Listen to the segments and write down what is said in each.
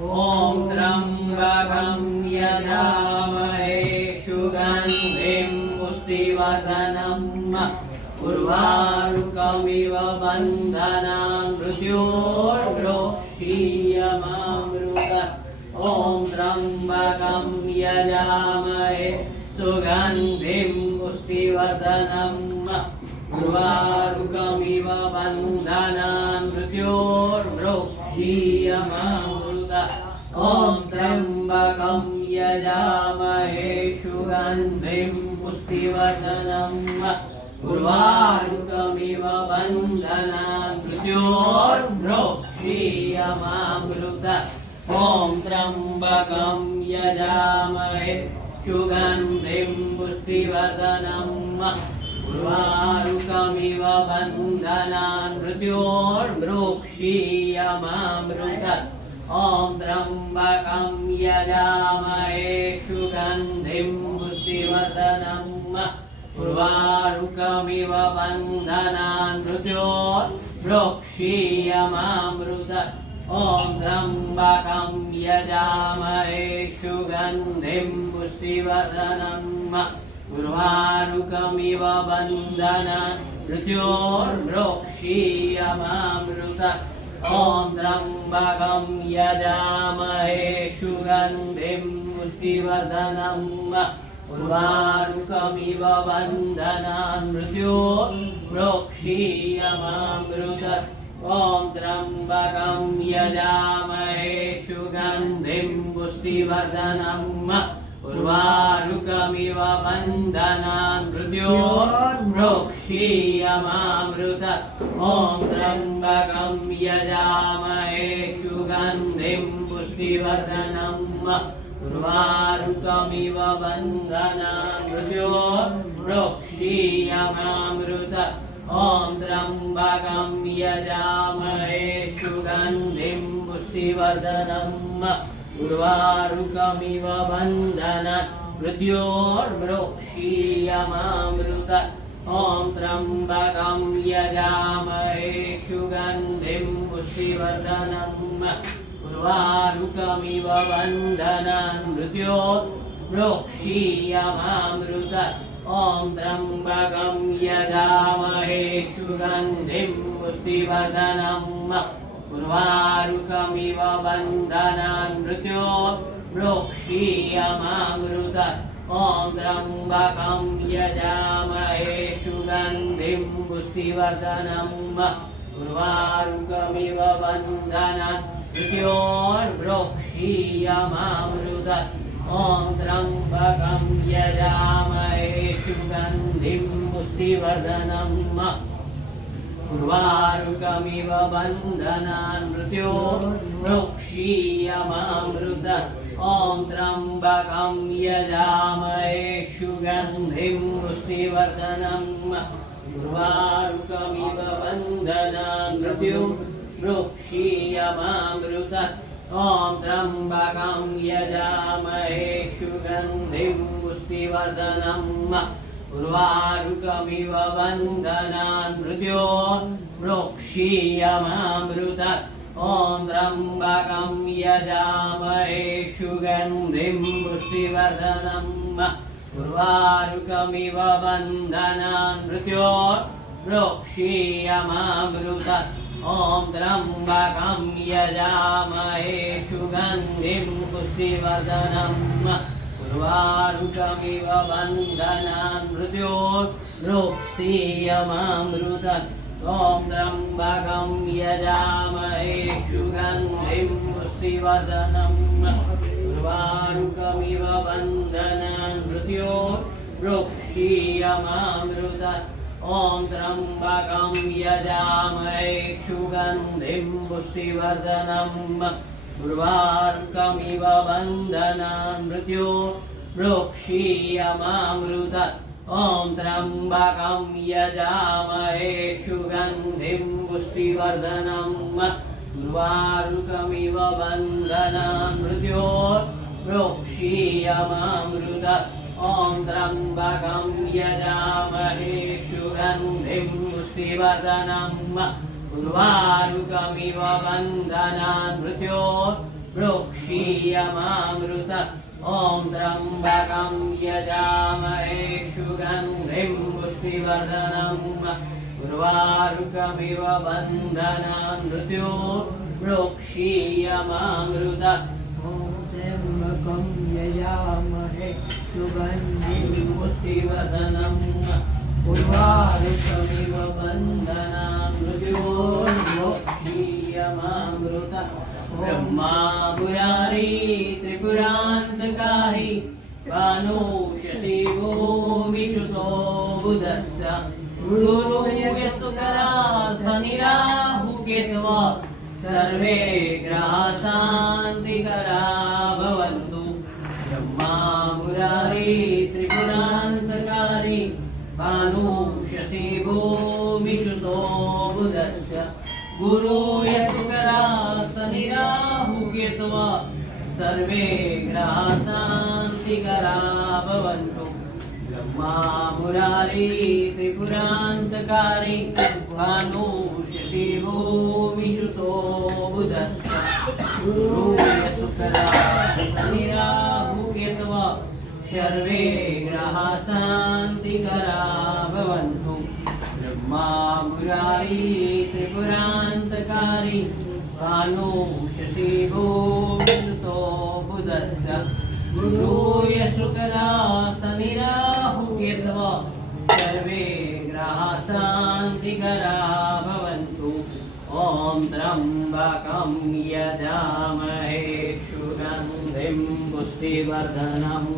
ॐ त्र्यम्बकं यजामहे सुगन्धिं पुष्टिवर्धनम् उर्वारुकमिव बन्धनान् मृत्योर्मुक्षीयमामृतम् ॐ त्र्यम्बकं यजामहे सुगन्धिं पुष्टिवर्धनम् उर्वारुकमिव बन्धनान् मृत्योर्मुक्षीयमामृतम् ॐ त्र्यम्बकं यजामहे सुगन्धिं पुष्टिवर्धनम् उर्वारुकमिव बन्धनान् मृत्योर्मुक्षीयमामृतम् ॐ त्र्यम्बकं यजामहे सुगन्धिं पुष्टिवर्धनम् उर्वारुकमिव बन्धनान् मृत्योर्मुक्षीयमामृतम् ॐ त्र्यम्बकं यजामहे सुगन्धिं पुष्टिवर्धनम् उर्वारुकमिव बन्धनान् मृत्योर्मुक्षीयमामृतम् ॐ त्र्यम्बकं यजामहे सुगन्धिं पुष्टिवर्धनम् उर्वारुकमिव बन्धनान् मृत्योर्मुक्षीयमामृतम् ॐ त्र्यम्बकं यजामहे सुगन्धिं पुष्टिवर्धनम् उर्वारुकमिव बन्धनान् मृत्योर्मुक्षीयमामृतम् ॐ त्र्यम्बकं यजामहे सुगन्धिं पुष्टिवर्धनम् उर्वारुकमिव बन्धनान् मृत्योर्मुक्षीयमामृतम् ॐ त्र्यम्बकं यजामहे सुगन्धिं पुष्टिवर्धनम् उर्वारुकमिव बन्धनान् मृत्योर्मुक्षीयमामृतम् ॐ त्र्यम्बकं यजामहे सुगन्धिं पुष्टिवर्धनम् उर्वारुकमिव बन्धनान् मृत्योर्मुक्षीयमामृतम् ॐ त्र्यम्बकं यजामहे सुगन्धिं पुष्टिवर्धनम् उर्वारुकमिव बन्धनान् मृत्योर्मुक्षीयमामृतम् ॐ त्र्यम्बकं यजामहे सुगन्धिं पुष्टिवर्धनम् उर्वारुकमिव बन्धनान् मृत्योर्मुक्षीयमामृतम् ॐ त्र्यम्बकं यजामहे सुगन्धिं पुष्टिवर्धनम् उर्वारुकमिव बन्धनान् मृत्योर्मुक्षीयमामृतम् ॐ त्र्यम्बकं यजामहे सुगन्धिं पुष्टिवर्धनम् उर्वारुकमिव बन्धनान् मृत्योर्मुक्षीयमामृतम् ॐ त्र्यम्बकं यजामहे सुगन्धिं पुष्टिवर्धनम् उर्वारुकमिव बन्धनान् मृत्योर्मुक्षीयमामृतम् ॐ त्र्यम्बकं यजामहे सुगन्धिं पुष्टिवर्धनम् उर्वारुकमिव बन्धनान् मृत्योर्मुक्षीयमामृतम् ॐ त्र्यम्बकं यजामहे सुगन्धिं पुष्टिवर्धनम् उर्वारुकमिव बन्धनान् मृत्योर्मुक्षीयमामृतम् ॐ त्र्यम्बकं यजामहे सुगन्धिं पुष्टिवर्धनम् उर्वारुकमिव बन्धनान् मृत्योर्मुक्षीयमामृतम् ॐ त्र्यम्बकं यजामहे सुगन्धिं पुष्टिवर्धनम् उर्वारुकमिव बन्धनान् मृत्योर्मुक्षीयमामृतम् ॐ त्र्यम्बकं यजामहे सुगन्धिं पुष्टिवर्धनम् उर्वारुकमिव बन्धनान् मृत्योर्मुक्षीयमामृतम् ॐ त्र्यम्बकं यजामहे सुगन्धिं पुष्टिवर्धनम् उर्वारुकमिव बन्धनान् मृत्योर्मुक्षीयमामृतम् ॐ त्र्यम्बकं यजामहे सुगन्धिं पुष्टिवर्धनम् उर्वारुकमिव बन्धनान् मृत्योर्मुक्षीयमामृतम् वृक्षीयमामृत ॐ त्र्यम्बकं यजामहे सुगन्धिं पुष्टिवर्धनम् उर्वारुकमिव बन्धनान् मृत्योर्वृक्षीयमामृत ॐ त्र्यम्बकं यजामहे सुगन्धिं पुष्टिवर्धनम् उर्वारुकमिव बन्धनान् मृत्योर्वृक्षीयमामृत ब्रह्मा मुरारी त्रिपुरान्तकारी कानोषसि भूमिषुतो बुधस्य गुरुर्यसुकरा शनिराहुकेतवा सर्वे ग्रहाः शान्तिकरा भवन्तु ब्रह्मा मुरारी त्रिपुरान्तकारी कानोषसि भूमिषुतो बुधस्य गुरुर्यसुकरा शनिराहुकेतवा सर्वे ग्रहाः शान्तिकरा भवन्तु ब्रह्मा मुरारी त्रिपुरान्तकारी कानोषसि भूमिषुतो बुधस्य गुरुर्यसुकरा शनिराहुकेतवा सर्वे ग्रहाः शान्तिकरा भवन्तु ब्रह्मा मुरारी त्रिपुरान्तकारी कानोषसि भूमिषुतो बुधस्य गुरुर्यसुकरा शनिराहुकेतवा सर्वे ग्रहाः शान्तिकरा भवन्तु ॐ त्र्यम्बकं यजामहे सुगन्धिं पुष्टिवर्धनम्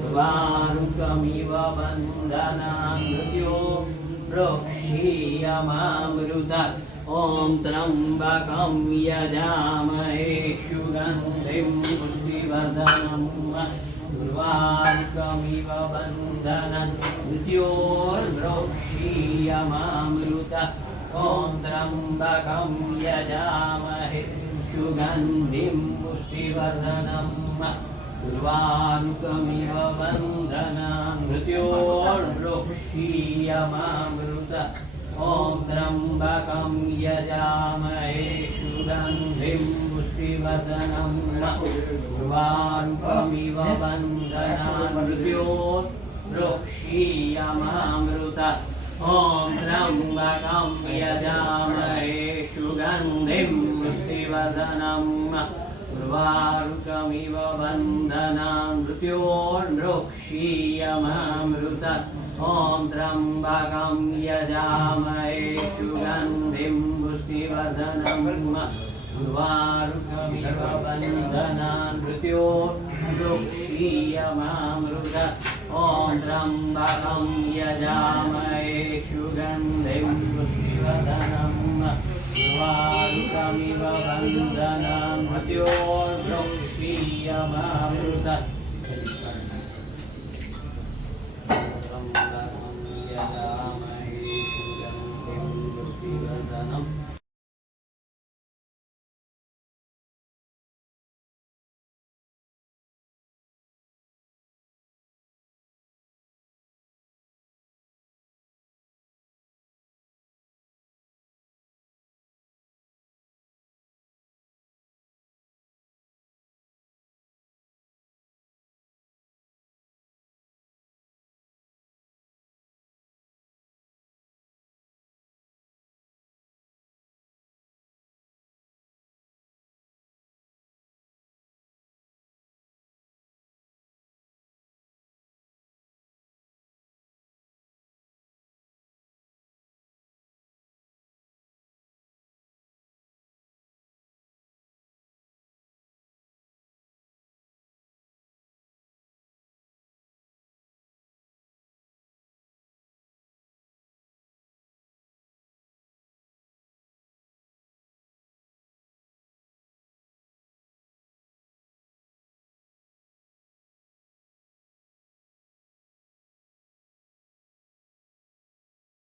उर्वारुकमिव बन्धनान् मृत्योर्वृक्षीयमामृत ॐ त्र्यम्बकं यजामहे सुगन्धिं पुष्टिवर्धनम् उर्वारुकमिव बन्धनान् मृत्योर्वृक्षीयमामृत ॐ त्र्यम्बकं यजामहे सुगन्धिं पुष्टिवर्धनम् उर्वारुकमिव बन्धनान् मृत्योर्वृक्षीयमामृत ॐ त्र्यम्बकं यजामहे सुगन्धिं पुष्टिवर्धनम् उर्वारुकमिव बन्धनान् मृत्योर्वृक्षीयमामृत ॐ त्र्यम्बकं यजामहे सुगन्धिं पुष्टिवर्धनम् उर्वारुकमिव बन्धनान् मृत्योर्वृक्षीयमामृत ॐ त्र्यम्बकं यजामहे सुगन्धिं पुष्टिवर्धनम् उर्वारुकमिव बन्धनान् मृत्योर्वृक्षीयमामृत ॐ त्र्यम्बकं यजामहे सुगन्धिं पुष्टिवर्धनम् उर्वारुकमिव बन्धनान् मृत्योर्वृक्षीयमामृत